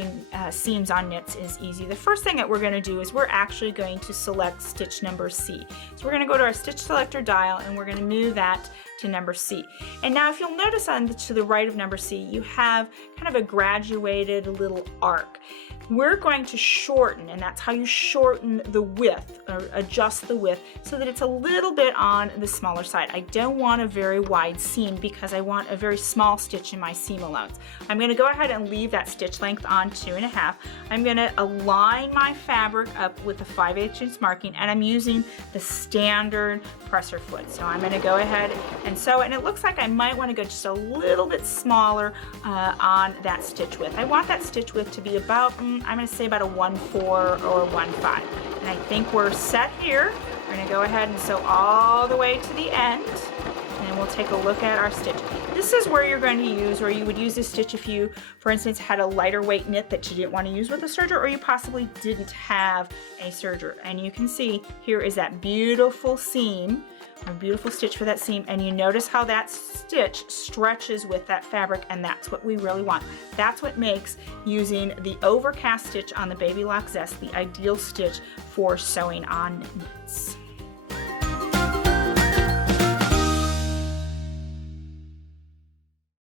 creating seams on knits is easy. The first thing that we're going to do is we're actually going to select stitch number C. So we're going to go to our stitch selector dial and we're going to move that to number C. And now if you'll notice to the right of number C, you have kind of a graduated little arc. We're going to shorten, and that's how you shorten the width, or adjust the width, so that it's a little bit on the smaller side. I don't want a very wide seam because I want a very small stitch in my seam allowance. I'm going to go ahead and leave that stitch length on 2.5. I'm going to align my fabric up with the 5/8 marking, and I'm using the standard presser foot. So I'm going to go ahead and sew, and it looks like I might want to go just a little bit smaller on that stitch width. I want that stitch width to be about, I'm going to say about a 1/4 or 1/5. And I think we're set here. We're going to go ahead and sew all the way to the end, and then we'll take a look at our stitch. This is where you're going to use, or you would use this stitch if you, for instance, had a lighter weight knit that you didn't want to use with a serger, or you possibly didn't have a serger. And you can see here is that beautiful seam, a beautiful stitch for that seam, and you notice how that stitch stretches with that fabric, and that's what we really want. That's what makes using the overcast stitch on the Baby Lock Zest the ideal stitch for sewing on knits.